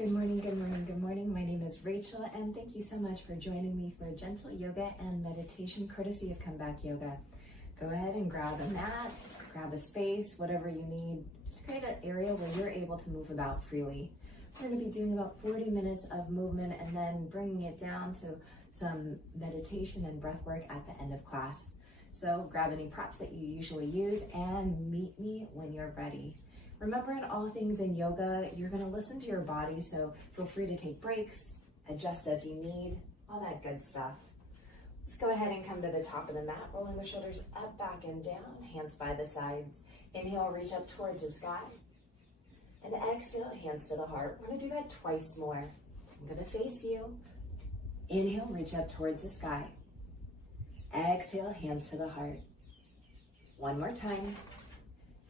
Good morning, good morning, good morning. My name is Rachel, and thank you so much for joining me for gentle yoga and meditation courtesy of Comeback Yoga. Go ahead and grab a mat, grab a space, whatever you need. Just create an area where you're able to move about freely. We're going to be doing about 40 minutes of movement and then bringing it down to some meditation and breath work at the end of class. So grab any props that you usually use and meet me when you're ready. Remember, in all things in yoga, you're going to listen to your body, so feel free to take breaks, adjust as you need, all that good stuff. Let's go ahead and come to the top of the mat, rolling the shoulders up, back, and down, hands by the sides. Inhale, reach up towards the sky. And exhale, hands to the heart. We're going to do that twice more. I'm going to face you. Inhale, reach up towards the sky. Exhale, hands to the heart. One more time.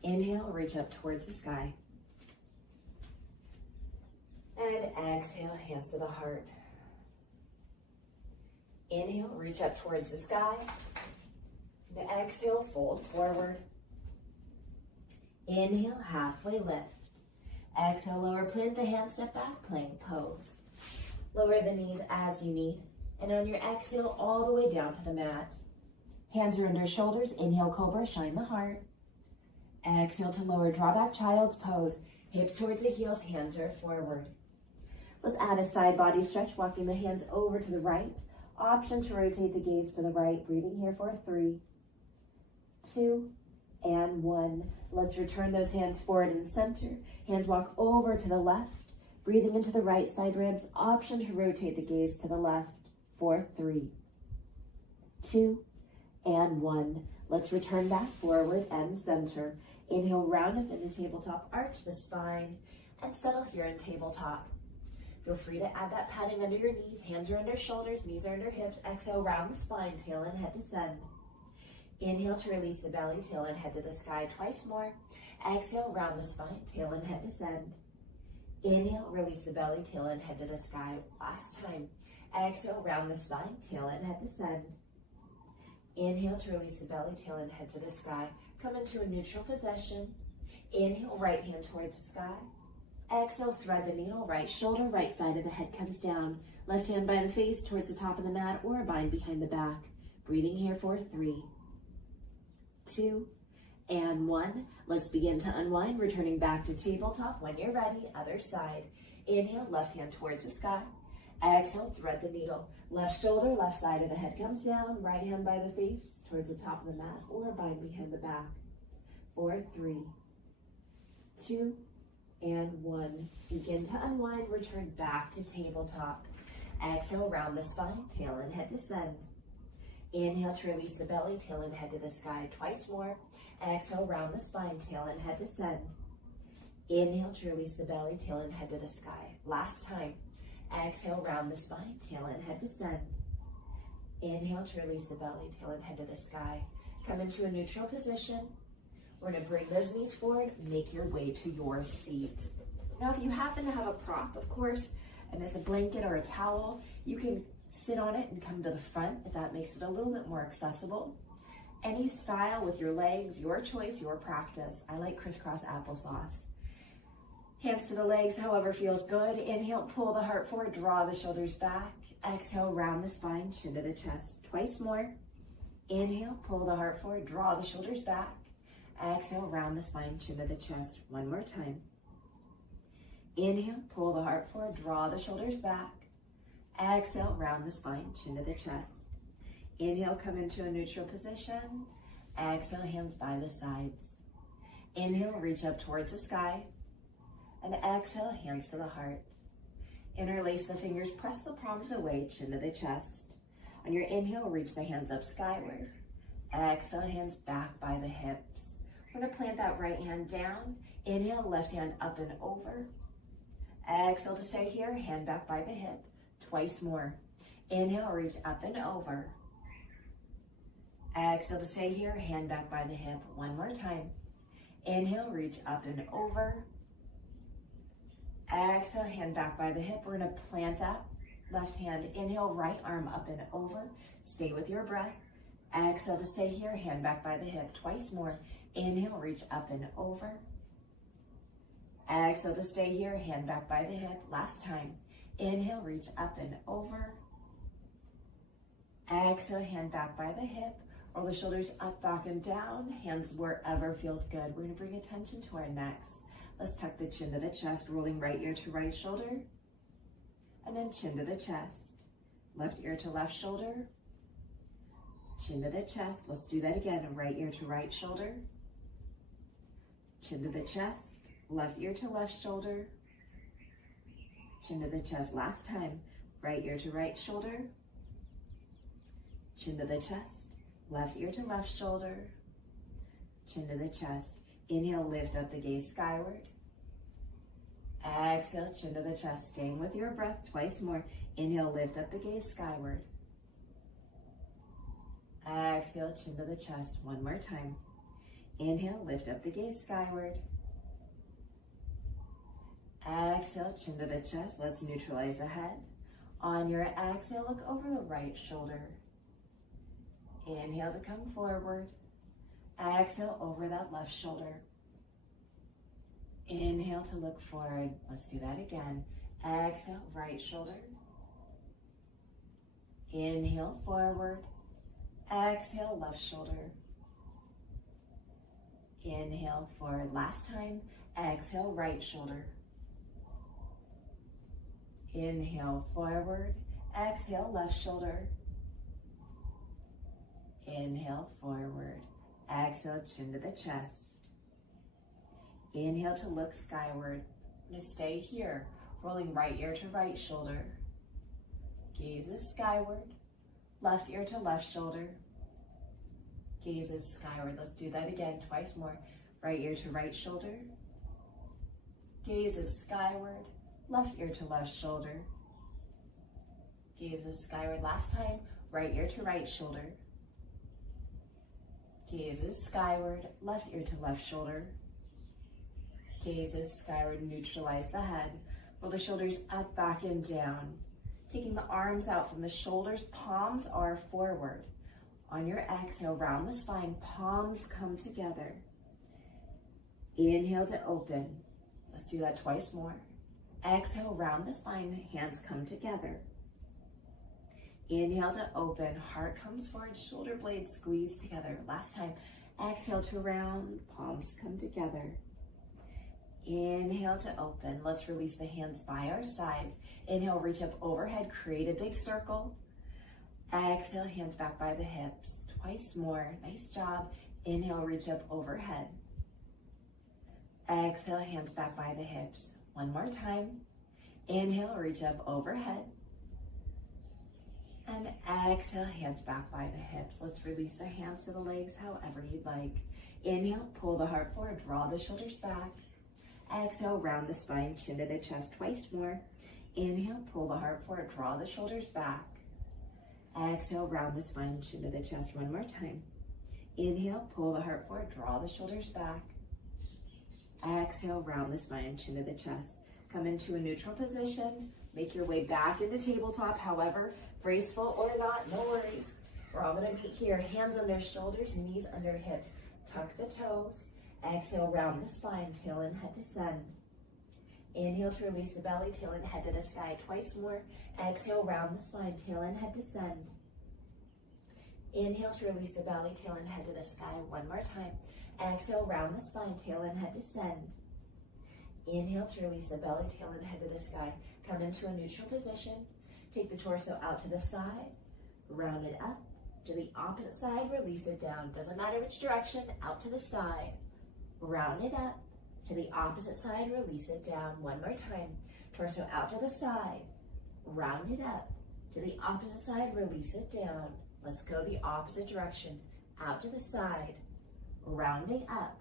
Inhale, reach up towards the sky. And exhale, hands to the heart. Inhale, reach up towards the sky. And exhale, fold forward. Inhale, halfway lift. Exhale, lower, plant the hands, step back, plank pose. Lower the knees as you need. And on your exhale, all the way down to the mat. Hands are under shoulders. Inhale, cobra, shine the heart. Exhale to lower, draw back, child's pose. Hips towards the heels, hands are forward. Let's add a side body stretch, walking the hands over to the right. Option to rotate the gaze to the right. Breathing here for 3, 2, and 1. Let's return those hands forward and center. Hands walk over to the left. Breathing into the right side ribs. Option to rotate the gaze to the left for 3, 2, and 1. Let's return back forward and center. Inhale, round up into tabletop, arch the spine, and settle here in tabletop. Feel free to add that padding under your knees. Hands are under shoulders, knees are under hips. Exhale, round the spine, tail and head descend. Inhale to release the belly, tail and head to the sky twice more. Exhale, round the spine, tail and head descend. Inhale, release the belly, tail and head to the sky. Last time. Exhale, round the spine, tail and head descend. Inhale to release the belly, tail, and head to the sky. Come into a neutral position. Inhale, right hand towards the sky. Exhale, thread the needle, right shoulder, right side of the head comes down. Left hand by the face towards the top of the mat or a bind behind the back. Breathing here for 3, 2, and 1. Let's begin to unwind, returning back to tabletop. When you're ready, other side. Inhale, left hand towards the sky. Exhale, thread the needle. Left shoulder, left side of the head comes down. Right hand by the face towards the top of the mat or bind behind the back. 4, 3, 2, and 1. Begin to unwind, return back to tabletop. Exhale, round the spine, tail and head descend. Inhale to release the belly, tail and head to the sky twice more. Exhale, round the spine, tail and head descend. Inhale to release the belly, tail and head to the sky. Last time. Exhale, round the spine, tail and head descend. Inhale to release the belly, tail and head to the sky. Come into a neutral position. We're going to bring those knees forward, make your way to your seat. Now, if you happen to have a prop, of course, and there's a blanket or a towel, you can sit on it and come to the front if that makes it a little bit more accessible. Any style with your legs, your choice, your practice. I like crisscross applesauce. Hands to the legs, however feels good. Inhale, pull the heart forward, draw the shoulders back. Exhale, round the spine, chin to the chest. Twice more. Inhale, pull the heart forward, draw the shoulders back. Exhale, round the spine, chin to the chest. One more time. Inhale, pull the heart forward, draw the shoulders back. Exhale, round the spine, chin to the chest. Inhale, come into a neutral position. Exhale, hands by the sides. Inhale, reach up towards the sky. And exhale, hands to the heart. Interlace the fingers, press the palms away, chin to the chest. On your inhale, reach the hands up skyward. Exhale, hands back by the hips. We're going to plant that right hand down. Inhale, left hand up and over. Exhale to stay here, hand back by the hip. Twice more. Inhale, reach up and over. Exhale to stay here, hand back by the hip. One more time. Inhale, reach up and over. Exhale, hand back by the hip. We're going to plant that left hand. Inhale, right arm up and over. Stay with your breath. Exhale to stay here, hand back by the hip. Twice more. Inhale, reach up and over. Exhale to stay here, hand back by the hip. Last time. Inhale, reach up and over. Exhale, hand back by the hip. Roll the shoulders up, back, and down. Hands wherever feels good. We're gonna bring attention to our necks. Let's tuck the chin to the chest, rolling right ear to right shoulder. And then chin to the chest. Left ear to left shoulder. Chin to the chest. Let's do that again. Right ear to right shoulder. Chin to the chest. Left ear to left shoulder. Chin to the chest. Last time. Right ear to right shoulder. Chin to the chest. Left ear to left shoulder. Chin to the chest. Inhale, lift up the gaze skyward. Exhale, chin to the chest. Staying with your breath. Twice more. Inhale, lift up the gaze skyward. Exhale, chin to the chest. One more time. Inhale, lift up the gaze skyward. Exhale, chin to the chest. Let's neutralize the head. On your exhale, look over the right shoulder. Inhale to come forward. Exhale over that left shoulder. Inhale to look forward. Let's do that again. Exhale, right shoulder. Inhale, forward. Exhale, left shoulder. Inhale, forward. Last time. Exhale, right shoulder. Inhale, forward. Exhale, left shoulder. Inhale, forward. Exhale, chin to the chest. Inhale to look skyward. I'm going to stay here, rolling right ear to right shoulder. Gazes skyward. Left ear to left shoulder. Gazes skyward. Let's do that again, twice more. Right ear to right shoulder. Gazes skyward. Left ear to left shoulder. Gazes skyward. Last time, right ear to right shoulder. Gazes skyward, left ear to left shoulder. Gazes skyward, neutralize the head. Roll the shoulders up, back, and down. Taking the arms out from the shoulders, palms are forward. On your exhale, round the spine, palms come together. Inhale to open. Let's do that twice more. Exhale, round the spine, hands come together. Inhale to open, heart comes forward, shoulder blades squeeze together. Last time, exhale to round, palms come together. Inhale to open. Let's release the hands by our sides. Inhale, reach up overhead, create a big circle. Exhale, hands back by the hips. Twice more, nice job. Inhale, reach up overhead. Exhale, hands back by the hips. One more time. Inhale, reach up overhead. And exhale, hands back by the hips. Let's release the hands to the legs however you'd like. Inhale, pull the heart forward, draw the shoulders back. Exhale, round the spine, chin to the chest twice more. Inhale, pull the heart forward, draw the shoulders back. Exhale, round the spine, chin to the chest one more time. Inhale, pull the heart forward, draw the shoulders back. Exhale, round the spine, chin to the chest. Come into a neutral position. Make your way back into tabletop, however, graceful or not, no worries. We're all gonna meet here, hands under shoulders, knees under hips. Tuck the toes. Exhale, round the spine, tail and head descend. Inhale to release the belly, tail and head to the sky. Twice more. Exhale, round the spine, tail and head descend. Inhale to release the belly, tail and head to the sky. One more time. Exhale, round the spine, tail and head descend. Inhale to release the belly, tail and head to the sky. Come into a neutral position. Take the torso out to the side. Round it up to the opposite side. Release it down. Doesn't matter which direction. Out to the side. Round it up to the opposite side. Release it down. One more time. Torso out to the side. Round it up to the opposite side. Release it down. Let's go the opposite direction. Out to the side. Rounding up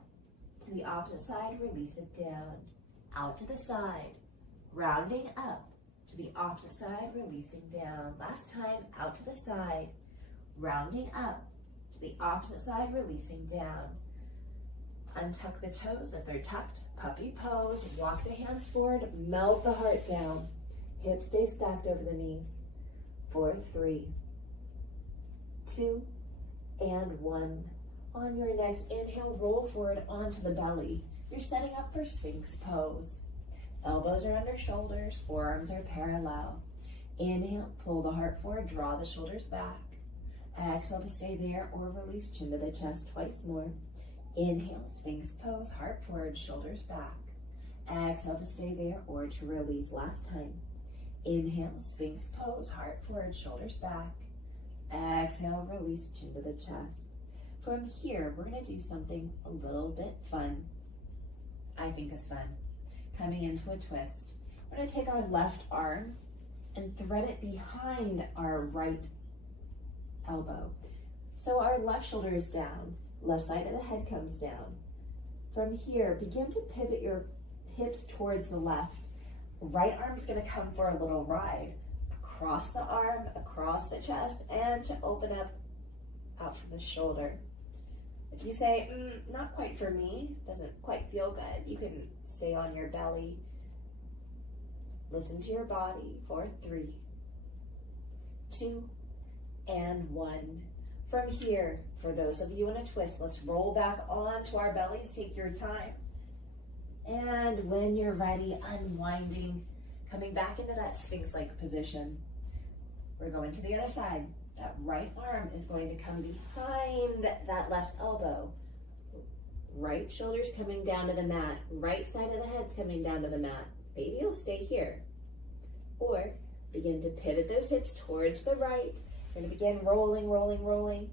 to the opposite side. Release it down. Out to the side. Rounding up to the opposite side. Releasing down. Last time. Out to the side. Rounding up to the opposite side. Releasing down. Untuck the toes if they're tucked. Puppy pose. Walk the hands forward. Melt the heart down. Hips stay stacked over the knees. 4, 3, 2, and 1. On your next inhale, roll forward onto the belly. You're setting up for Sphinx pose. Elbows are under shoulders, forearms are parallel. Inhale, pull the heart forward, draw the shoulders back. Exhale to stay there or release chin to the chest twice more. Inhale, Sphinx pose, heart forward, shoulders back. Exhale to stay there or to release last time. Inhale, Sphinx pose, heart forward, shoulders back. Exhale, release chin to the chest. From here, we're going to do something a little bit fun. I think is fun. Coming into a twist. We're going to take our left arm and thread it behind our right elbow. So our left shoulder is down, left side of the head comes down. From here, begin to pivot your hips towards the left. Right arm is going to come for a little ride. Across the arm, across the chest, and to open up out from the shoulder. If you say, not quite for me, doesn't quite feel good, you can stay on your belly. Listen to your body for 3, 2, and 1. From here, for those of you in a twist, let's roll back onto our bellies. Take your time. And when you're ready, unwinding, coming back into that Sphinx-like position. We're going to the other side. That right arm is going to come behind that left elbow. Right shoulder's coming down to the mat. Right side of the head's coming down to the mat. Maybe you'll stay here. Or begin to pivot those hips towards the right. We're going to begin rolling, rolling, rolling.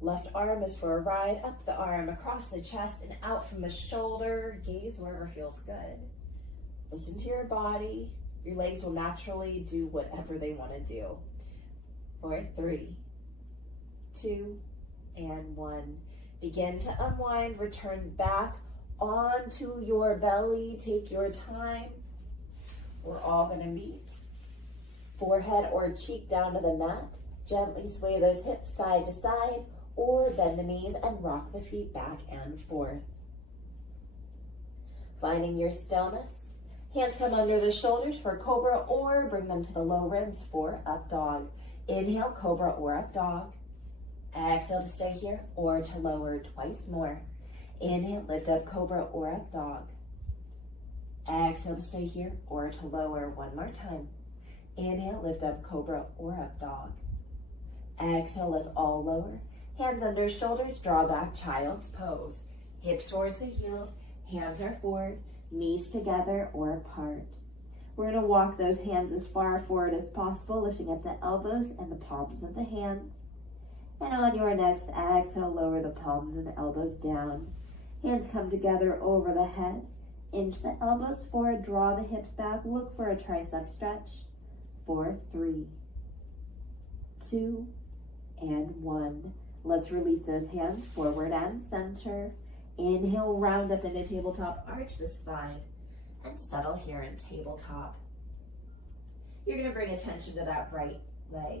Left arm is for a ride. Up the arm, across the chest, and out from the shoulder. Gaze wherever feels good. Listen to your body. Your legs will naturally do whatever they want to do. For 3, 2, and 1. Begin to unwind, return back onto your belly. Take your time. We're all going to meet. Forehead or cheek down to the mat. Gently sway those hips side to side or bend the knees and rock the feet back and forth. Finding your stillness. Hands come under the shoulders for cobra or bring them to the low ribs for up dog. Inhale, cobra or up dog. Exhale to stay here or to lower twice more. Inhale, lift up cobra or up dog. Exhale to stay here or to lower one more time. Inhale, lift up cobra or up dog. Exhale, let's all lower. Hands under shoulders, draw back, child's pose. Hips towards the heels, hands are forward, knees together or apart. We're going to walk those hands as far forward as possible, lifting up the elbows and the palms of the hands. And on your next exhale, lower the palms and elbows down. Hands come together over the head. Inch the elbows forward, draw the hips back, look for a tricep stretch. For 3, 2, and 1. Let's release those hands forward and center. Inhale, round up into tabletop, arch the spine, and settle here in tabletop. You're going to bring attention to that right leg.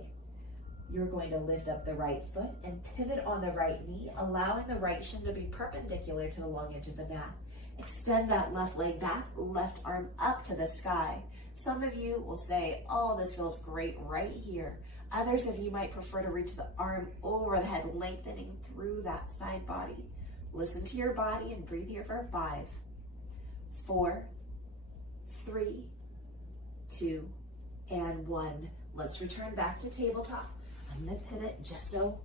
You're going to lift up the right foot and pivot on the right knee, allowing the right shin to be perpendicular to the long edge of the mat. Extend that left leg back, left arm up to the sky. Some of you will say, oh, this feels great right here. Others of you might prefer to reach the arm over the head, lengthening through that side body. Listen to your body and breathe here for 5, 4, 3, 2, and 1. Let's return back to tabletop. I'm going to pivot just so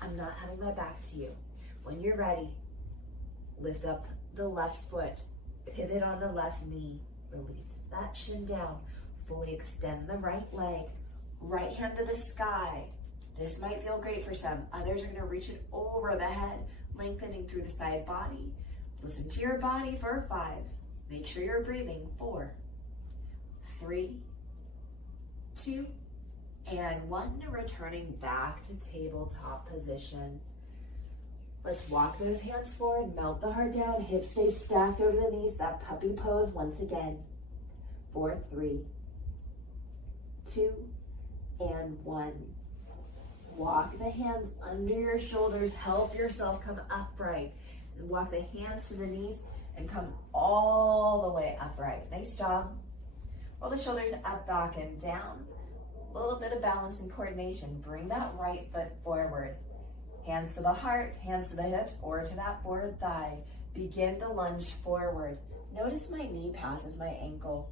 I'm not having my back to you. When you're ready, lift up the left foot, pivot on the left knee, release that shin down, fully extend the right leg, right hand to the sky. This might feel great for some. Others are going to reach it over the head, lengthening through the side body. Listen to your body for 5. Make sure you're breathing. 4, 3, 2, and 1. Returning back to tabletop position. Let's walk those hands forward, melt the heart down, hips stay stacked over the knees, that puppy pose once again. 4, 3, 2, and 1. Walk the hands under your shoulders, help yourself come upright. And walk the hands to the knees and come all the way upright. Nice job. Roll the shoulders up, back, and down. A little bit of balance and coordination. Bring that right foot forward. Hands to the heart, hands to the hips, or to that forward thigh. Begin to lunge forward. Notice my knee passes my ankle.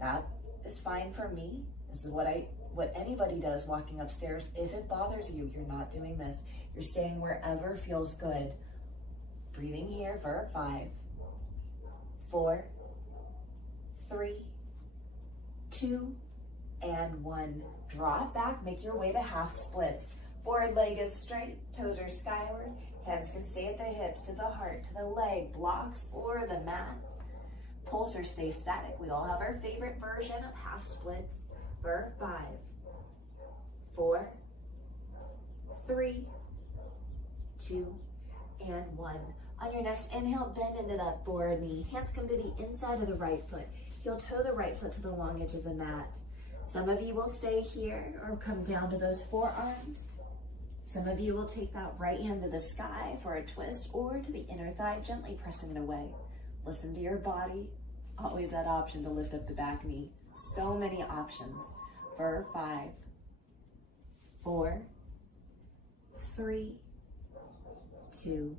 That is fine for me. This is what anybody does walking upstairs. If it bothers you, you're not doing this. You're staying wherever feels good. Breathing here for 5, 4, 3, 2, and 1. Draw it back, make your way to half splits. Forward leg is straight, toes are skyward. Hands can stay at the hips, to the heart, to the leg, blocks or the mat. Pulsar stays static. We all have our favorite version of half splits for 5, 4, 3, 2, and 1. On your next inhale, bend into that forward knee. Hands come to the inside of the right foot. Heel toe the right foot to the long edge of the mat. Some of you will stay here or come down to those forearms. Some of you will take that right hand to the sky for a twist or to the inner thigh, gently pressing it away. Listen to your body. Always that option to lift up the back knee. So many options for 5, 4, 3, 2,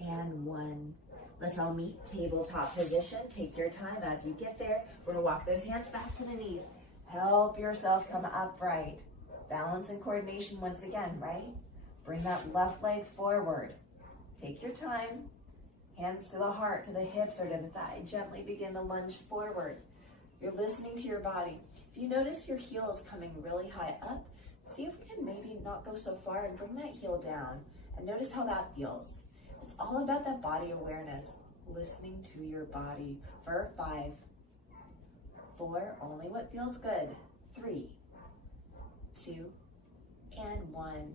and 1. Let's all meet tabletop position. Take your time as you get there. We're gonna walk those hands back to the knees. Help yourself come upright. Balance and coordination once again, right? Bring that left leg forward. Take your time. Hands to the heart, to the hips, or to the thigh. Gently begin to lunge forward. You're listening to your body. If you notice your heel is coming really high up, see if we can maybe not go so far and bring that heel down. And notice how that feels. It's all about that body awareness. Listening to your body for 5, 4, only what feels good. 3, 2, and 1.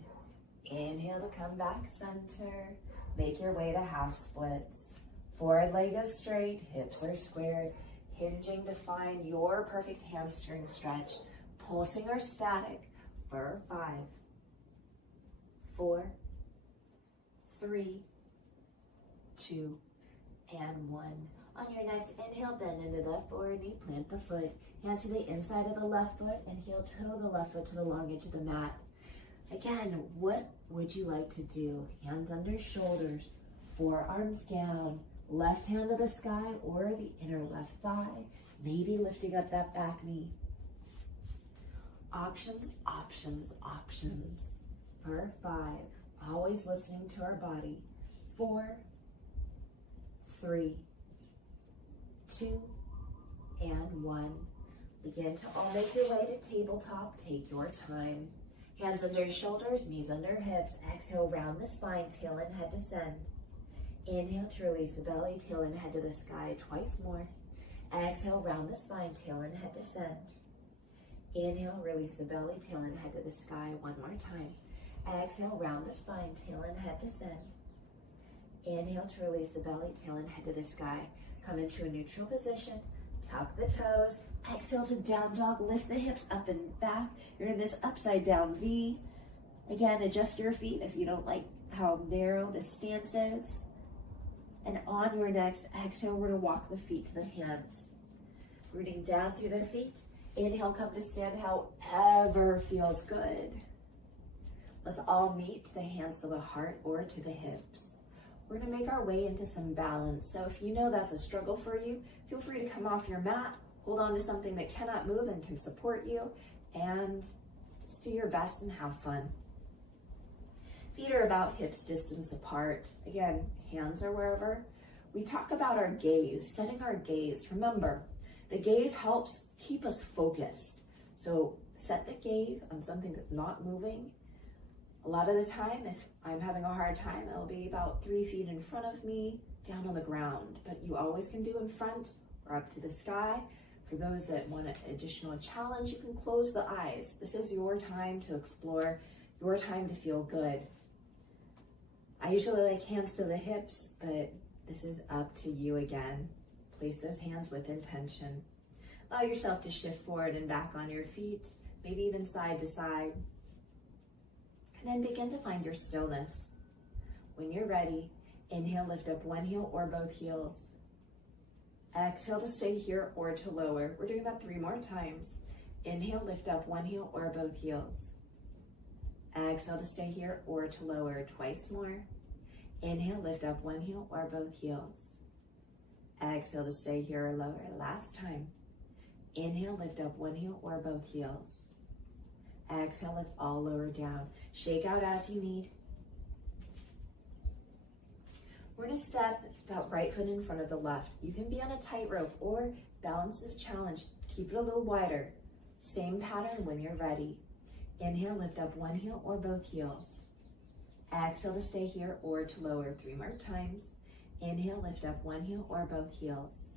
Inhale to come back center. Make your way to half splits. Forward leg is straight, hips are squared, hinging to find your perfect hamstring stretch. Pulsing or static for 5, 4, 3, 2, and 1. On your next inhale, bend into the forward knee, plant the foot. Hands to the inside of the left foot and heel toe the left foot to the long edge of the mat. Again, what would you like to do? Hands under shoulders, forearms down, left hand to the sky or the inner left thigh, maybe lifting up that back knee. Options, options, options. For 5, always listening to our body. 4, 3, 2, and 1. Begin to all make your way to tabletop. Take your time. Hands under shoulders, knees under hips. Exhale, round the spine, tail and head descend. Inhale to release the belly, tail and head to the sky twice more. Exhale, round the spine, tail and head descend. Inhale, release the belly, tail and head to the sky one more time. Exhale, round the spine, tail and head descend. Inhale to release the belly, tail and head to the sky. Come into a neutral position. Tuck the toes. Exhale to down dog. Lift the hips up and back. You're in this upside down V. Again, adjust your feet if you don't like how narrow the stance is. And on your next exhale, we're going to walk the feet to the hands. Rooting down through the feet. Inhale, come to stand however feels good. Let's all meet the hands to the heart or to the hips. We're going to make our way into some balance. So if you know that's a struggle for you, feel free to come off your mat, hold on to something that cannot move and can support you, and just do your best and have fun. Feet are about hips distance apart. Again, hands are wherever. We talk about our gaze, setting our gaze. Remember, the gaze helps keep us focused. So set the gaze on something that's not moving. A lot of the time, if I'm having a hard time, it'll be about 3 feet in front of me, down on the ground. But you always can do in front or up to the sky. For those that want an additional challenge, you can close the eyes. This is your time to explore, your time to feel good. I usually like hands to the hips, but this is up to you again. Place those hands with intention. Allow yourself to shift forward and back on your feet, maybe even side to side. And then begin to find your stillness. When you're ready, inhale, lift up one heel or both heels. Exhale to stay here or to lower. We're doing that 3 more times. Inhale, lift up one heel or both heels. Exhale to stay here or to lower. Twice more. Inhale, lift up one heel or both heels. Exhale to stay here or lower. Last time. Inhale, lift up one heel or both heels. Exhale, let's all lower down. Shake out as you need. We're gonna step that right foot in front of the left. You can be on a tightrope or balance the challenge. Keep it a little wider. Same pattern when you're ready. Inhale, lift up one heel or both heels. Exhale to stay here or to lower. 3 more times. Inhale, lift up one heel or both heels.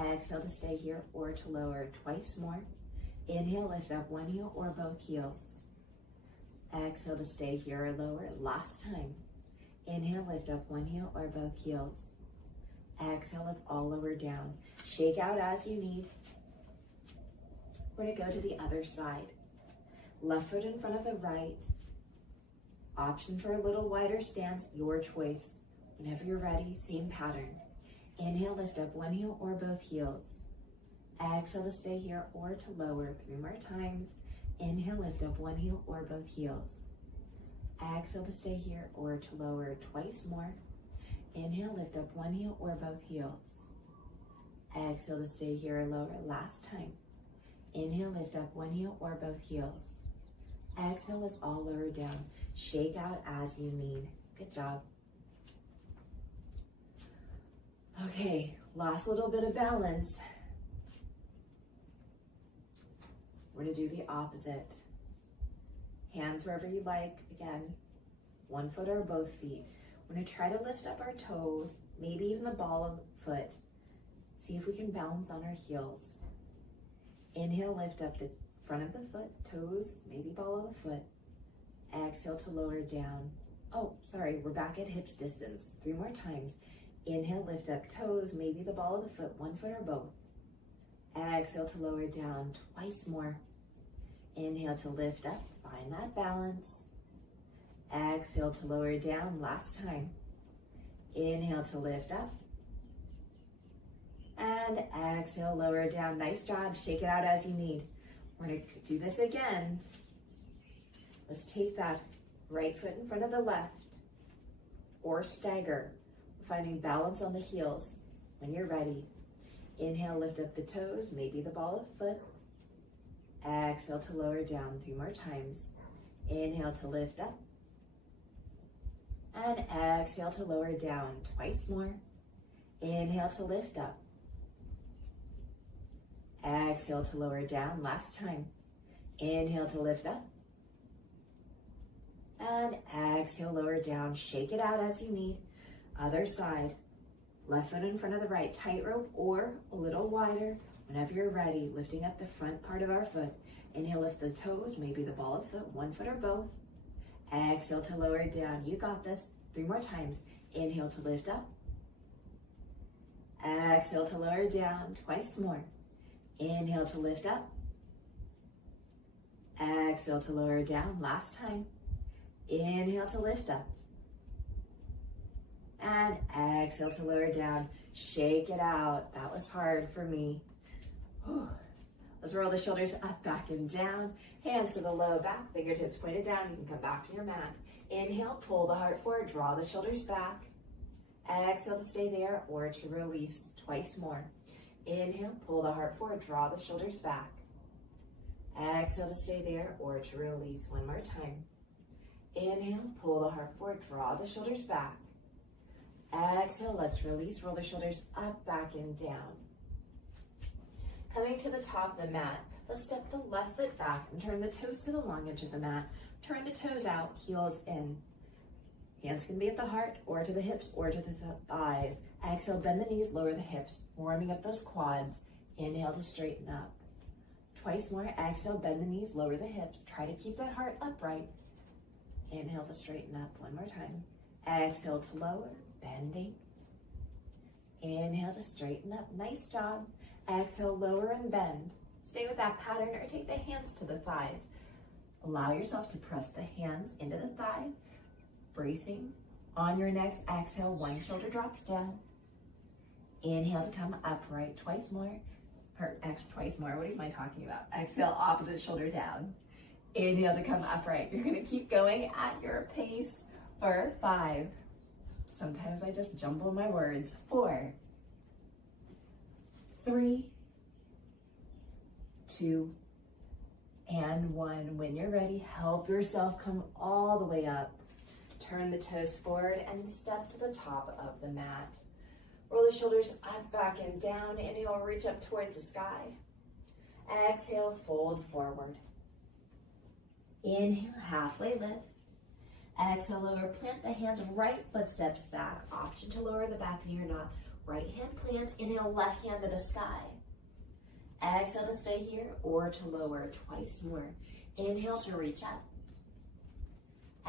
Exhale to stay here or to lower. Twice more. Inhale, lift up one heel or both heels. Exhale to stay here or lower. Last time. Inhale, lift up one heel or both heels. Exhale, let's all lower down. Shake out as you need. We're gonna go to the other side. Left foot in front of the right. Option for a little wider stance, your choice. Whenever you're ready, same pattern. Inhale, lift up one heel or both heels. Exhale to stay here or to lower. 3 more times. Inhale, lift up one heel or both heels. Exhale to stay here or to lower. Twice more. Inhale, lift up one heel or both heels. Exhale to stay here or lower. Last time. Inhale, lift up one heel or both heels. Exhale, let's all lower down. Shake out as you need. Good job. Okay, last little bit of balance. We're gonna do the opposite. Hands wherever you like. Again, one foot or both feet. We're gonna try to lift up our toes, maybe even the ball of the foot. See if we can balance on our heels. Inhale, lift up the front of the foot, toes, maybe ball of the foot. Exhale to lower down. Oh, sorry, we're back at hips distance. 3 more times. Inhale, lift up toes, maybe the ball of the foot, one foot or both. Exhale to lower down. Twice more. Inhale to lift up, find that balance. Exhale to lower down, last time. Inhale to lift up. And exhale, lower down. Nice job, shake it out as you need. We're gonna do this again. Let's take that right foot in front of the left, or stagger. We're finding balance on the heels. When you're ready, inhale, lift up the toes, maybe the ball of the foot. Exhale to lower down. 3 more times. Inhale to lift up. And exhale to lower down. Twice more. Inhale to lift up. Exhale to lower down. Last time. Inhale to lift up. And exhale, lower down. Shake it out as you need. Other side. Left foot in front of the right. Tightrope or a little wider. Whenever you're ready, lifting up the front part of our foot. Inhale, lift the toes, maybe the ball of foot, one foot or both. Exhale to lower down. You got this. 3 more times. Inhale to lift up. Exhale to lower down. Twice more. Inhale to lift up. Exhale to lower down. Last time. Inhale to lift up. And exhale to lower down. Shake it out. That was hard for me. Whew. Let's roll the shoulders up, back, and down. Hands to the low back, fingertips pointed down. You can come back to your mat. Inhale, pull the heart forward, draw the shoulders back. Exhale to stay there or to release. Twice more. Inhale, pull the heart forward, draw the shoulders back. Exhale to stay there or to release. 1 more time. Inhale, pull the heart forward, draw the shoulders back. Exhale, let's release, roll the shoulders up, back, and down. Coming to the top of the mat, let's step the left foot back and turn the toes to the long edge of the mat. Turn the toes out, heels in. Hands can be at the heart or to the hips or to the thighs. Exhale, bend the knees, lower the hips, warming up those quads. Inhale to straighten up. Twice more. Exhale, bend the knees, lower the hips. Try to keep that heart upright. Inhale to straighten up. 1 more time. Exhale to lower, bending. Inhale to straighten up. Nice job. Exhale, lower and bend. Stay with that pattern or take the hands to the thighs. Allow yourself to press the hands into the thighs, bracing. On your next exhale, one shoulder drops down. Inhale to come upright. Twice more. Twice more. What am I talking about? Exhale, opposite shoulder down. Inhale to come upright. You're going to keep going at your pace for 5. Sometimes I just jumble my words. 4, 3, 2, and 1. When you're ready, help yourself come all the way up. Turn the toes forward and step to the top of the mat. Roll the shoulders up, back, and down. Inhale, reach up towards the sky. Exhale, fold forward. Inhale, halfway lift. Exhale, lower, plant the hands, right foot steps back. Option to lower the back knee or not. Right hand plants. Inhale, left hand to the sky. Exhale to stay here or to lower twice more. Inhale to reach up.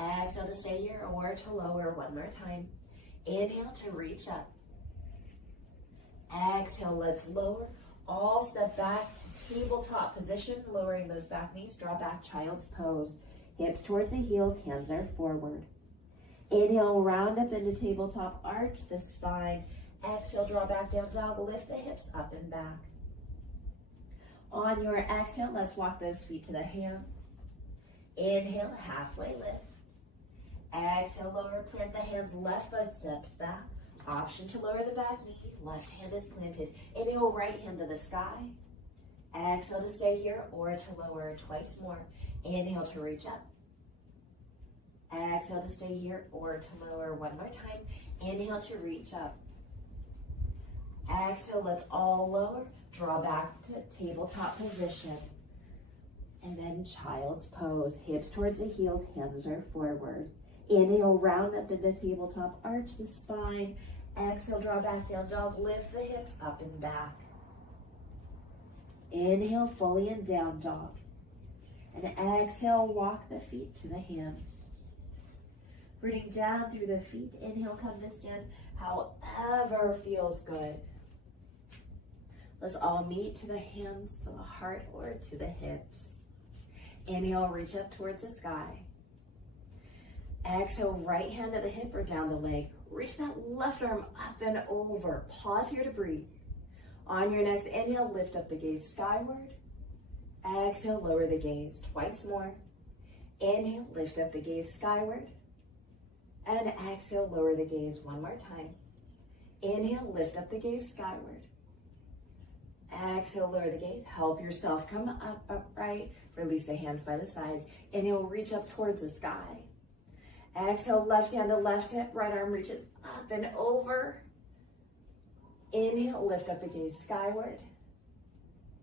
Exhale to stay here or to lower one more time. Inhale to reach up. Exhale, let's lower. All step back to tabletop position, lowering those back knees. Draw back, child's pose. Hips towards the heels, hands are forward. Inhale, round up into tabletop, arch the spine. Exhale, draw back, down dog, lift the hips up and back. On your exhale, let's walk those feet to the hands. Inhale, halfway lift. Exhale, lower, plant the hands, left foot steps back. Option to lower the back knee, left hand is planted. Inhale, right hand to the sky. Exhale to stay here or to lower twice more. Inhale to reach up. Exhale to stay here or to lower one more time. Inhale to reach up. Exhale, let's all lower. Draw back to tabletop position. And then child's pose. Hips towards the heels, hands are forward. Inhale, round up into tabletop, arch the spine. Exhale, draw back, down dog, lift the hips up and back. Inhale, fully in down dog. And exhale, walk the feet to the hands. Rooting down through the feet. Inhale, come to stand, however feels good. Let's all meet to the hands, to the heart, or to the hips. Inhale, reach up towards the sky. Exhale, right hand to the hip or down the leg. Reach that left arm up and over. Pause here to breathe. On your next inhale, lift up the gaze skyward. Exhale, lower the gaze twice more. Inhale, lift up the gaze skyward. And exhale, lower the gaze one more time. Inhale, lift up the gaze skyward. Exhale, lower the gaze. Help yourself come up upright. Release the hands by the sides. Inhale, reach up towards the sky. Exhale, left hand to left hip. Right arm reaches up and over. Inhale, lift up the gaze skyward.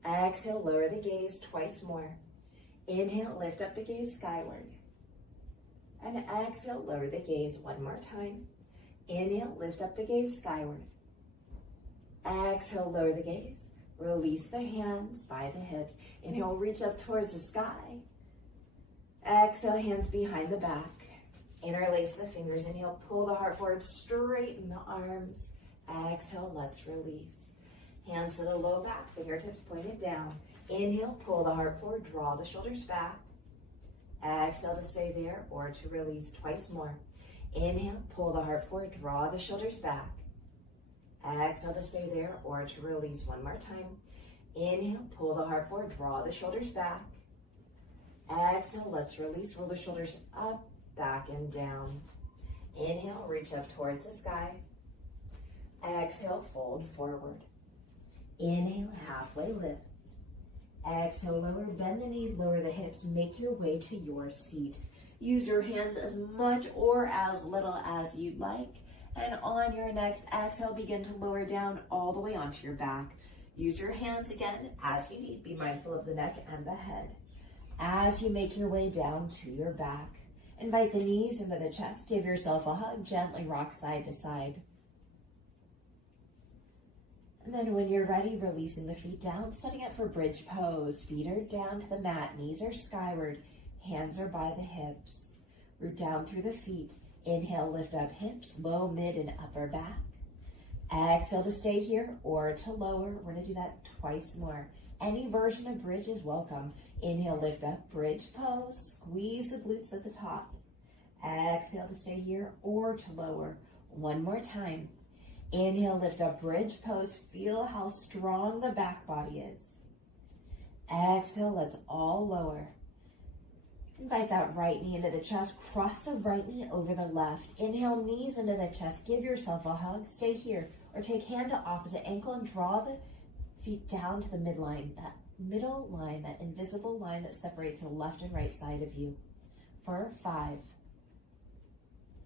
Exhale, lower the gaze twice more. Inhale, lift up the gaze skyward. And exhale, lower the gaze one more time. Inhale, lift up the gaze skyward. Exhale, lower the gaze. Release the hands by the hips. Inhale, reach up towards the sky. Exhale, hands behind the back. Interlace the fingers. Inhale, pull the heart forward, straighten the arms. Exhale, let's release. Hands to the low back, fingertips pointed down. Inhale, pull the heart forward, draw the shoulders back. Exhale to stay there or to release twice more. Inhale, pull the heart forward, draw the shoulders back. Exhale to stay there or to release one more time. Inhale, pull the heart forward, draw the shoulders back. Exhale, let's release, roll the shoulders up, back, and down. Inhale, reach up towards the sky. Exhale, fold forward. Inhale, halfway lift. Exhale, lower, bend the knees, lower the hips, make your way to your seat. Use your hands as much or as little as you'd like. And on your next exhale, begin to lower down all the way onto your back. Use your hands again as you need. Be mindful of the neck and the head. As you make your way down to your back, invite the knees into the chest. Give yourself a hug. Gently rock side to side. And then when you're ready, releasing the feet down, setting up for bridge pose. Feet are down to the mat. Knees are skyward. Hands are by the hips. Root down through the feet. Inhale, lift up hips, low, mid, and upper back. Exhale to stay here or to lower. We're going to do that twice more. Any version of bridge is welcome. Inhale, lift up, bridge pose. Squeeze the glutes at the top. Exhale to stay here or to lower. One more time. Inhale, lift up, bridge pose. Feel how strong the back body is. Exhale, let's all lower. Invite that right knee into the chest. Cross the right knee over the left. Inhale, knees into the chest. Give yourself a hug. Stay here. Or take hand to opposite ankle and draw the feet down to the midline, that middle line, that invisible line that separates the left and right side of you. For 5,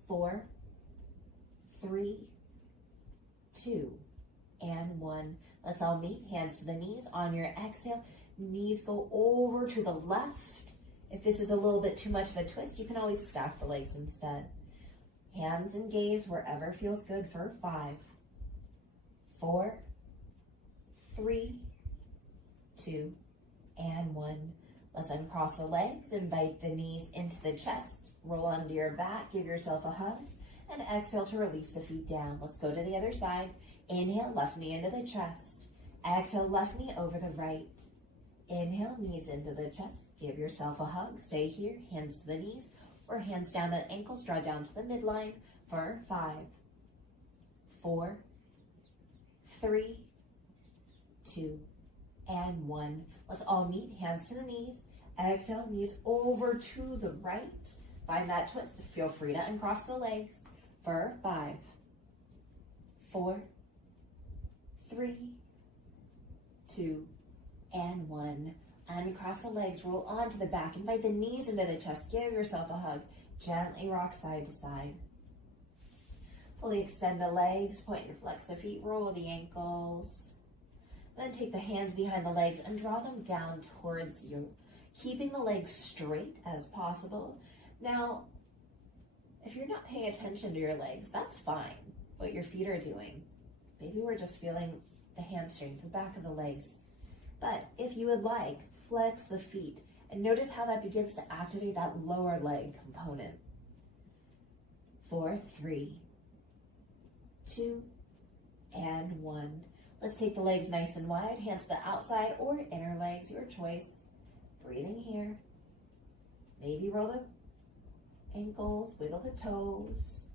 4, 3, 2, and 1. Let's all meet, hands to the knees. On your exhale, knees go over to the left. If this is a little bit too much of a twist, you can always stack the legs instead. Hands and gaze wherever feels good for 5, 4, 3, 2, and 1. Let's uncross the legs, invite the knees into the chest, roll onto your back, give yourself a hug, and exhale to release the feet down. Let's go to the other side. Inhale, left knee into the chest. Exhale, left knee over the right. Inhale, knees into the chest. Give yourself a hug. Stay here, hands to the knees, or hands down at ankles, draw down to the midline for 5, 4, 3, 2, and 1. Let's all meet, hands to the knees. Exhale, knees over to the right. Find that twist. Feel free to uncross the legs for 5, 4, 3, 2, and 1. Uncross the legs, roll onto the back. Invite the knees into the chest. Give yourself a hug. Gently rock side to side. Fully extend the legs, point and flex the feet, roll the ankles. Then take the hands behind the legs and draw them down towards you, keeping the legs straight as possible. Now, if you're not paying attention to your legs, that's fine, what your feet are doing. Maybe we're just feeling the hamstrings, the back of the legs. But if you would like, flex the feet and notice how that begins to activate that lower leg component. 4, 3, 2, and 1. Let's take the legs nice and wide, hands to the outside or inner legs, your choice. Breathing here. Maybe roll the ankles, wiggle the toes.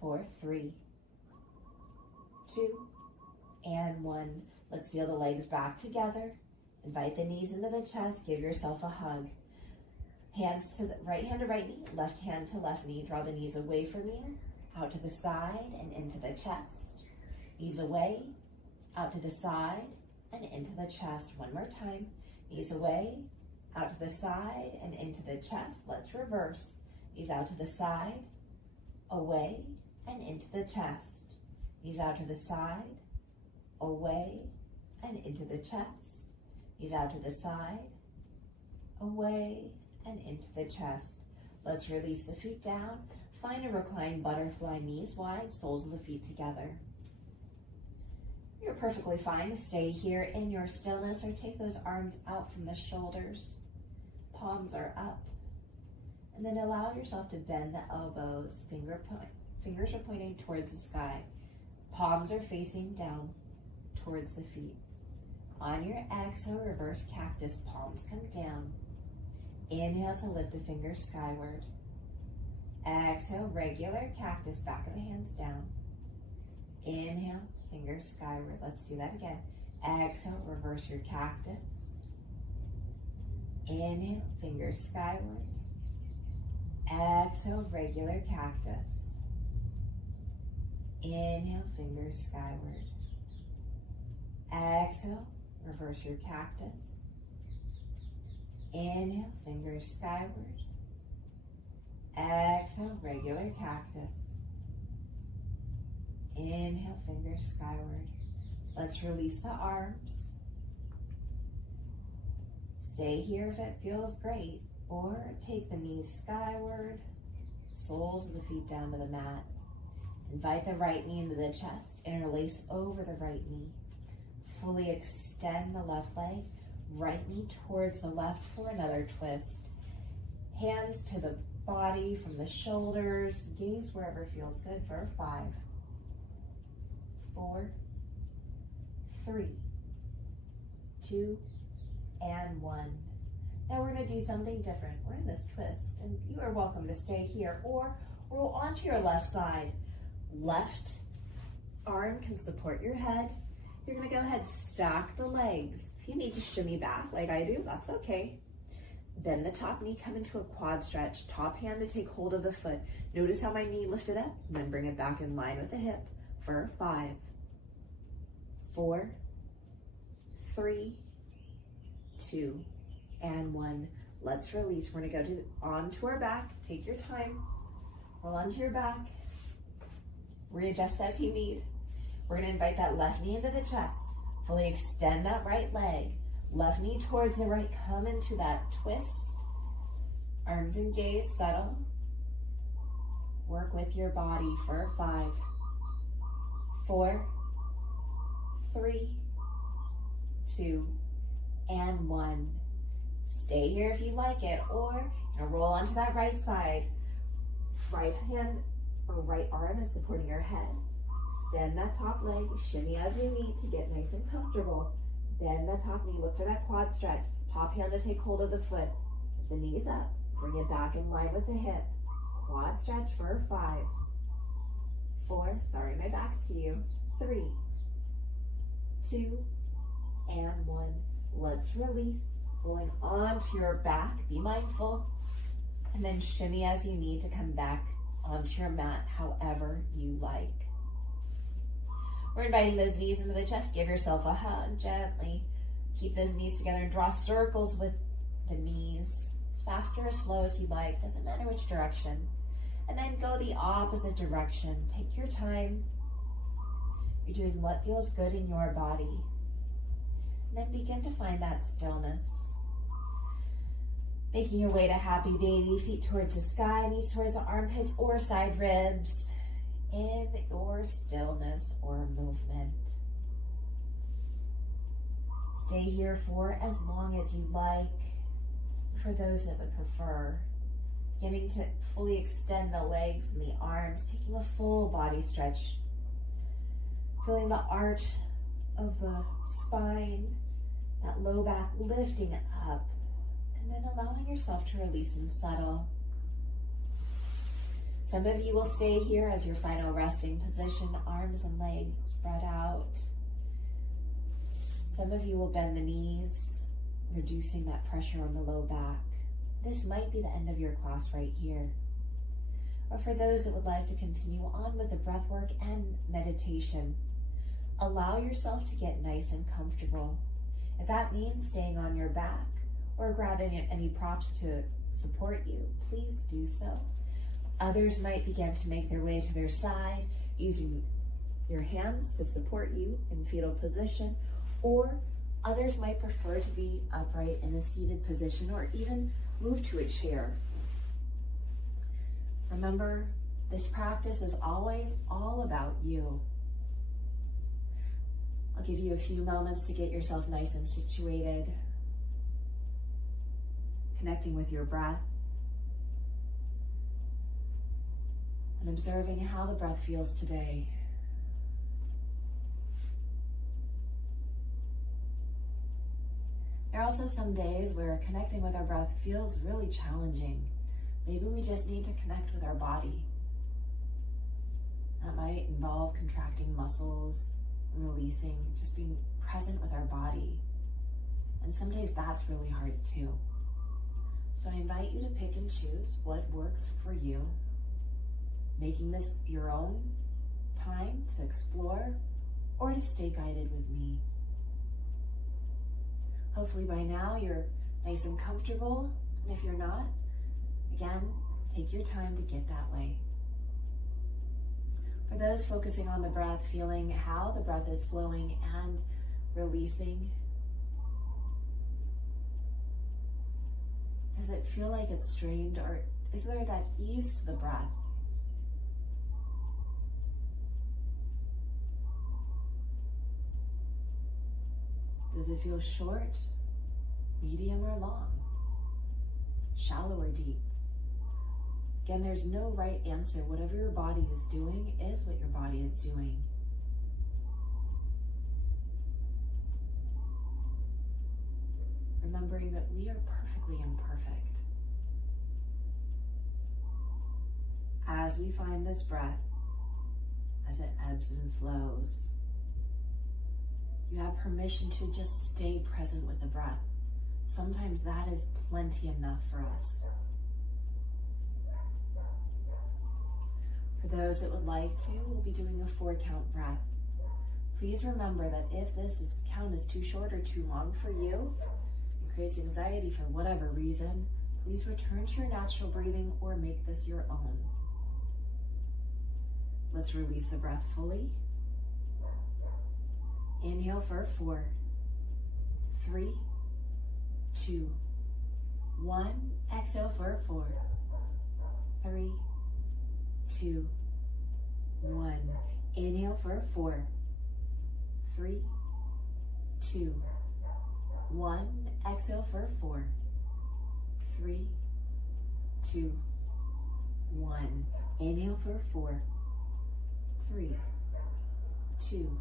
4, 3, 2, and 1. Let's seal the legs back together. Invite the knees into the chest. Give yourself a hug. Hands to the right hand to right knee, left hand to left knee. Draw the knees away from you, out to the side and into the chest. Knees away, out to the side and into the chest. One more time. Knees away, out to the side and into the chest. Let's reverse. Knees out to the side, away and into the chest. Knees out to the side, away and into the chest. Knees out to the side, away and into the chest. Let's release the feet down. Find a reclined butterfly, knees wide, soles of the feet together. You're perfectly fine to stay here in your stillness or take those arms out from the shoulders. Palms are up. And then allow yourself to bend the elbows. Fingers are pointing towards the sky. Palms are facing down towards the feet. On your exhale, reverse cactus, palms come down. Inhale to lift the fingers skyward. Exhale, regular cactus, back of the hands down. Inhale, fingers skyward. Let's do that again. Exhale, reverse your cactus. Inhale, fingers skyward. Exhale, regular cactus. Inhale, fingers skyward. Exhale, reverse your cactus. Inhale, fingers skyward. Exhale, regular cactus. Inhale, fingers skyward. Let's release the arms. Stay here if it feels great, or take the knees skyward, soles of the feet down to the mat. Invite the right knee into the chest, interlace over the right knee. Fully extend the left leg, right knee towards the left for another twist. Hands to the body from the shoulders, gaze wherever feels good for 5, 4, 3, 2, and 1. Now we're going to do something different. We're in this twist, and you are welcome to stay here or roll onto your left side. Left arm can support your head. You're going to go ahead, stack the legs. If you need to shimmy back like I do, that's okay. Bend the top knee, come into a quad stretch. Top hand to take hold of the foot. Notice how my knee lifted up, and then bring it back in line with the hip for 5, 4, 3, 2, and 1. Let's release. We're gonna go onto our back. Take your time. Roll onto your back. Readjust as you need. We're gonna invite that left knee into the chest. Fully extend that right leg. Left knee towards the right. Come into that twist. Arms and gaze, settle. Work with your body for 5, 4, 3, 2, and 1. Stay here if you like it, or roll onto that right side. Right hand or right arm is supporting your head. Extend that top leg, shimmy as you need to get nice and comfortable. Bend that top knee, look for that quad stretch. Top hand to take hold of the foot. The knees up, bring it back in line with the hip. Quad stretch for 5, 4, sorry, my back's to you, 3, 2, and 1. Let's release. Rolling onto your back, be mindful, and then shimmy as you need to come back onto your mat, however you like. We're inviting those knees into the chest. Give yourself a hug gently. Keep those knees together and draw circles with the knees, as fast or as slow as you like, doesn't matter which direction. And then go the opposite direction. Take your time. You're doing what feels good in your body. And then begin to find that stillness. Making your way to happy baby, feet towards the sky, knees towards the armpits or side ribs, in your stillness or movement. Stay here for as long as you like. For those that would prefer, beginning to fully extend the legs and the arms, taking a full body stretch, feeling the arch of the spine, that low back lifting up, and then allowing yourself to release and settle. Some of you will stay here as your final resting position, arms and legs spread out. Some of you will bend the knees, reducing that pressure on the low back. This might be the end of your class right here. Or for those that would like to continue on with the breath work and meditation, allow yourself to get nice and comfortable. If that means staying on your back or grabbing any props to support you, please do so. Others might begin to make their way to their side, using your hands to support you in fetal position, or others might prefer to be upright in a seated position or even move to a chair. Remember, this practice is always all about you. I'll give you a few moments to get yourself nice and situated, connecting with your breath, and observing how the breath feels today. There are also some days where connecting with our breath feels really challenging. Maybe we just need to connect with our body. That might involve contracting muscles, releasing, just being present with our body. And some days that's really hard too. So I invite you to pick and choose what works for you, making this your own time to explore or to stay guided with me. Hopefully by now you're nice and comfortable, and if you're not, again, take your time to get that way. For those focusing on the breath, feeling how the breath is flowing and releasing, does it feel like it's strained, or is there that ease to the breath? Does it feel short, medium, or long? Shallow or deep? Again, there's no right answer. Whatever your body is doing is what your body is doing. Remembering that we are perfectly imperfect. As we find this breath, as it ebbs and flows, you have permission to just stay present with the breath. Sometimes that is plenty enough for us. For those that would like to, we'll be doing a 4-count breath. please remember that if this count is too short or too long for you, it creates anxiety for whatever reason, please return to your natural breathing or make this your own. Let's release the breath fully. Inhale for 4, 3, 2, 1. Exhale for 4, 3, 2, 1. Inhale for 4, 3, 2, 1. Exhale for 4, 3, 2, 1. Inhale for 4, 3, 2,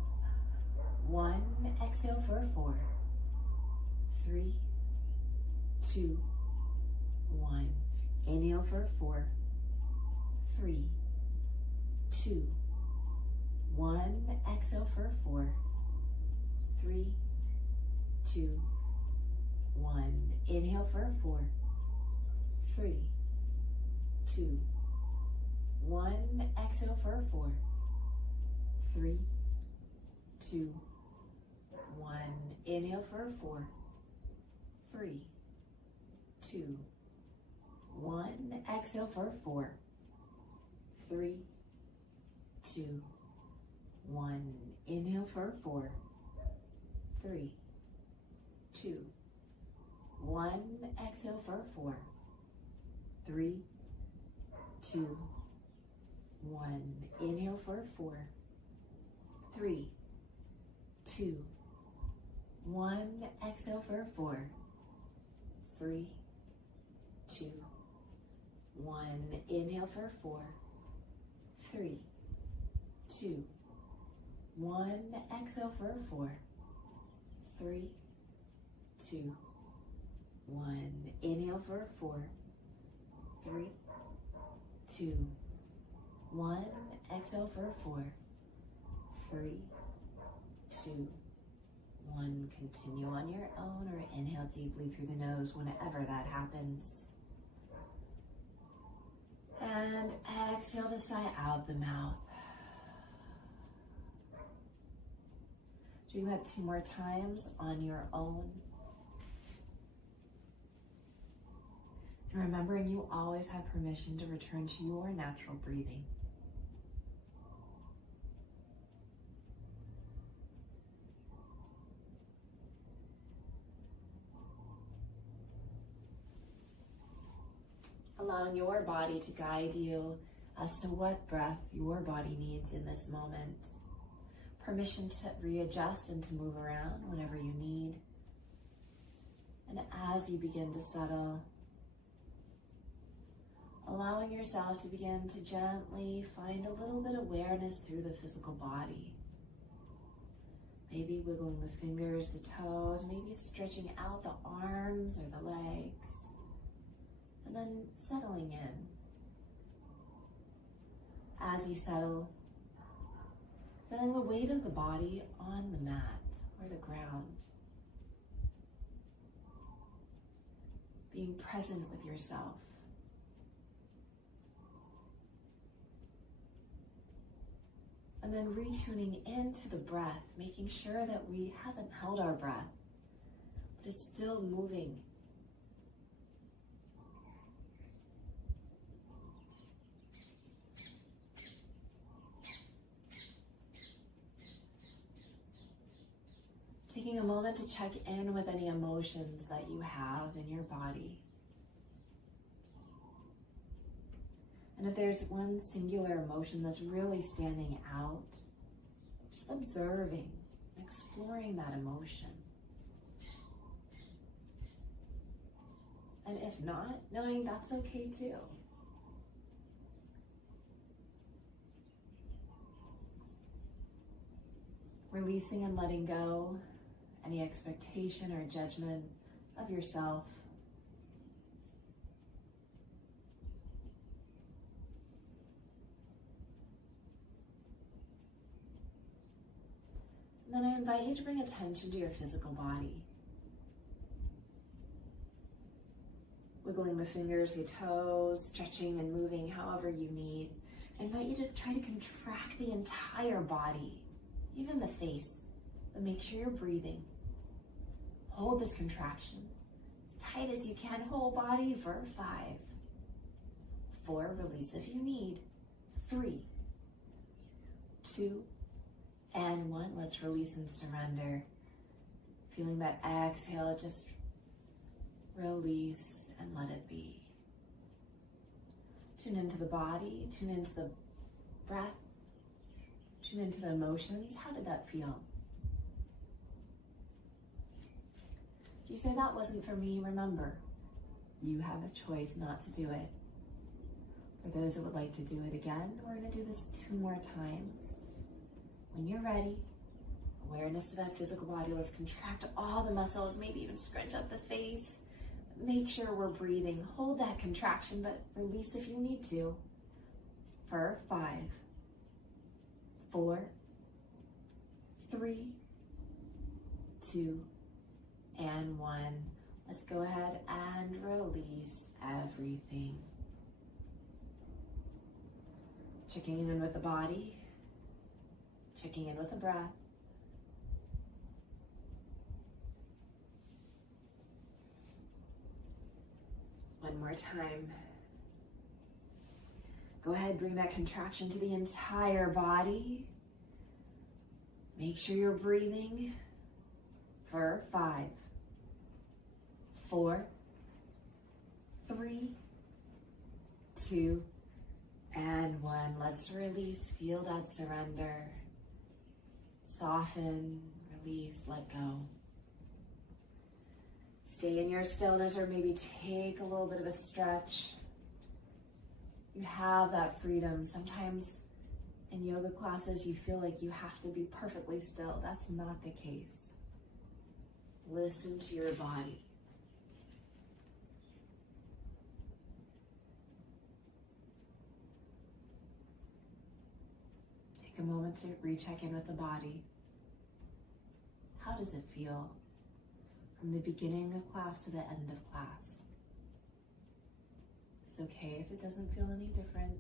1. Exhale for 4, 3, 2, 1. Inhale for 4, 3, 2, 1. Exhale for 4, 3, 2, 1. Inhale for 4, 3, 2, 1. Exhale for 4, 3, 2, 1. Inhale for 4, 3, 2, 1. Exhale for 4, 3, 2, 1. Inhale for 4, 3, 2, 1. Exhale for 4, 3, 2, 1. Inhale for 4, 3, 2, 1. Exhale for 4, 3, 2, 1. Inhale for 4, 3, 2, 1. Exhale for 4, 3, 2, 1. Inhale for 4, 3, 2, 1. Exhale for 4, 3, 2, 1. Continue on your own or inhale deeply through the nose whenever that happens. And exhale to sigh out the mouth. Doing that 2 more times on your own. And remembering you always have permission to return to your natural breathing. Allowing your body to guide you as to what breath your body needs in this moment. Permission to readjust and to move around whenever you need. And as you begin to settle, allowing yourself to begin to gently find a little bit of awareness through the physical body. Maybe wiggling the fingers, the toes, maybe stretching out the arms or the legs. And then settling in. As you settle, feeling the weight of the body on the mat or the ground. Being present with yourself. And then retuning into the breath, making sure that we haven't held our breath, but it's still moving. Taking a moment to check in with any emotions that you have in your body. And if there's one singular emotion that's really standing out, just observing and exploring that emotion. And if not, knowing that's okay too. Releasing and letting go any expectation or judgment of yourself. And then I invite you to bring attention to your physical body. Wiggling the fingers, the toes, stretching and moving however you need. I invite you to try to contract the entire body. even the face, but make sure you're breathing. Hold this contraction as tight as you can, whole body for 5, 4, release if you need, 3, 2, and 1. Let's release and surrender. Feeling that exhale, just release and let it be. Tune into the body, tune into the breath, tune into the emotions. How did that feel? If you say that wasn't for me, remember, you have a choice not to do it. For those that would like to do it again, we're going to do this 2 more times. When you're ready, awareness to that physical body. Let's contract all the muscles, maybe even scrunch up the face. Make sure we're breathing. Hold that contraction, but release if you need to. For 5, 4, 3, 2, and 1. Let's go ahead and release everything. Checking in with the body, checking in with the breath. One more time. Go ahead, bring that contraction to the entire body. Make sure you're breathing for 5, 4, 3, 2, and 1. Let's release, feel that surrender. Soften, release, let go. Stay in your stillness or maybe take a little bit of a stretch. You have that freedom. Sometimes in yoga classes, you feel like you have to be perfectly still. That's not the case. Listen to your body. Take a moment to recheck in with the body. How does it feel from the beginning of class to the end of class? It's okay if it doesn't feel any different.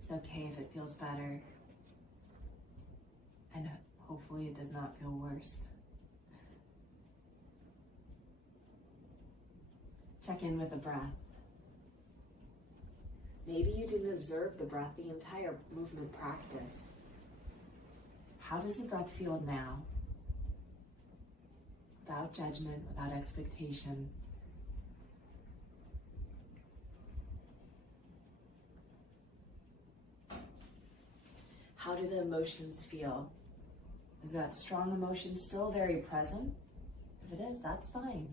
It's okay if it feels better. And hopefully it does not feel worse. Check in with the breath. Maybe you didn't observe the breath the entire movement practice. How does the breath feel now? Without judgment, without expectation. How do the emotions feel? Is that strong emotion still very present? If it is, that's fine.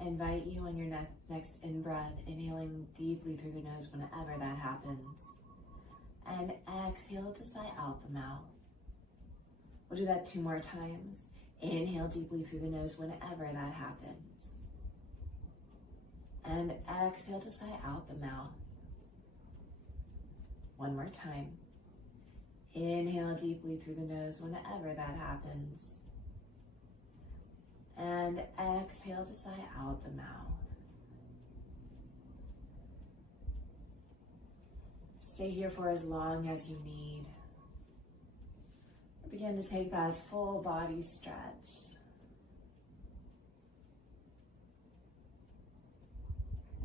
I invite you on your next in-breath, inhaling deeply through the nose whenever that happens. And exhale to sigh out the mouth. We'll do that 2 more times. Inhale deeply through the nose whenever that happens. And exhale to sigh out the mouth. 1 more time. Inhale deeply through the nose whenever that happens. And exhale to sigh out the mouth. Stay here for as long as you need. Begin to take that full body stretch.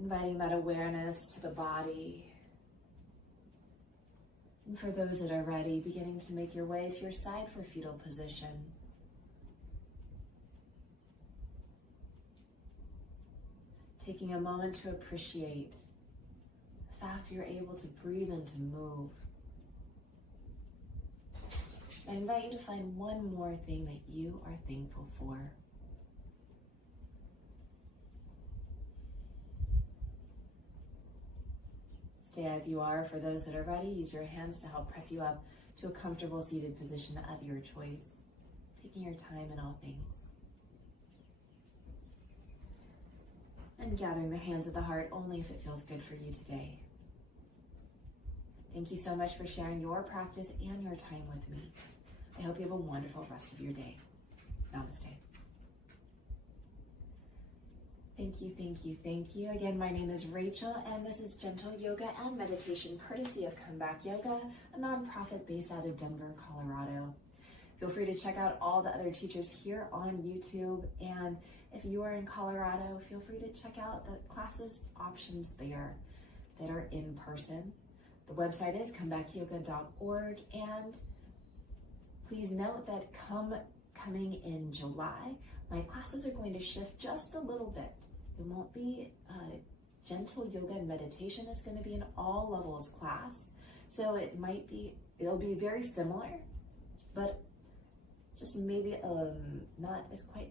Inviting that awareness to the body. And for those that are ready, beginning to make your way to your side for fetal position. Taking a moment to appreciate the fact you're able to breathe and to move. I invite you to find one more thing that you are thankful for. Stay as you are. For those that are ready, use your hands to help press you up to a comfortable seated position of your choice, taking your time in all things. And gathering the hands of the heart only if it feels good for you today. Thank you so much for sharing your practice and your time with me. I hope you have a wonderful rest of your day. Namaste. Thank you, thank you, thank you. Again, my name is Rachel, and this is Gentle Yoga and Meditation, courtesy of Comeback Yoga, a nonprofit based out of Denver, Colorado. Feel free to check out all the other teachers here on YouTube, and if you are in Colorado, feel free to check out the classes options there that are in person. The website is comebackyoga.org, and please note that coming in July, my classes are going to shift just a little bit. It won't be gentle yoga and meditation. It's going to be an all levels class. So it'll be very similar, but just maybe not as quite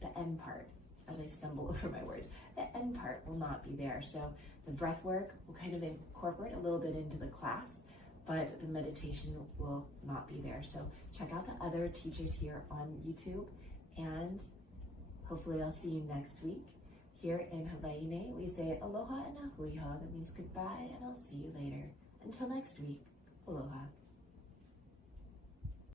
the end part, as I stumble over my words. The end part will not be there. So the breath work will kind of incorporate a little bit into the class, but the meditation will not be there. So check out the other teachers here on YouTube, and hopefully I'll see you next week. Here in Hawaii, we say aloha and a hui hou. That means goodbye, and I'll see you later. Until next week, aloha.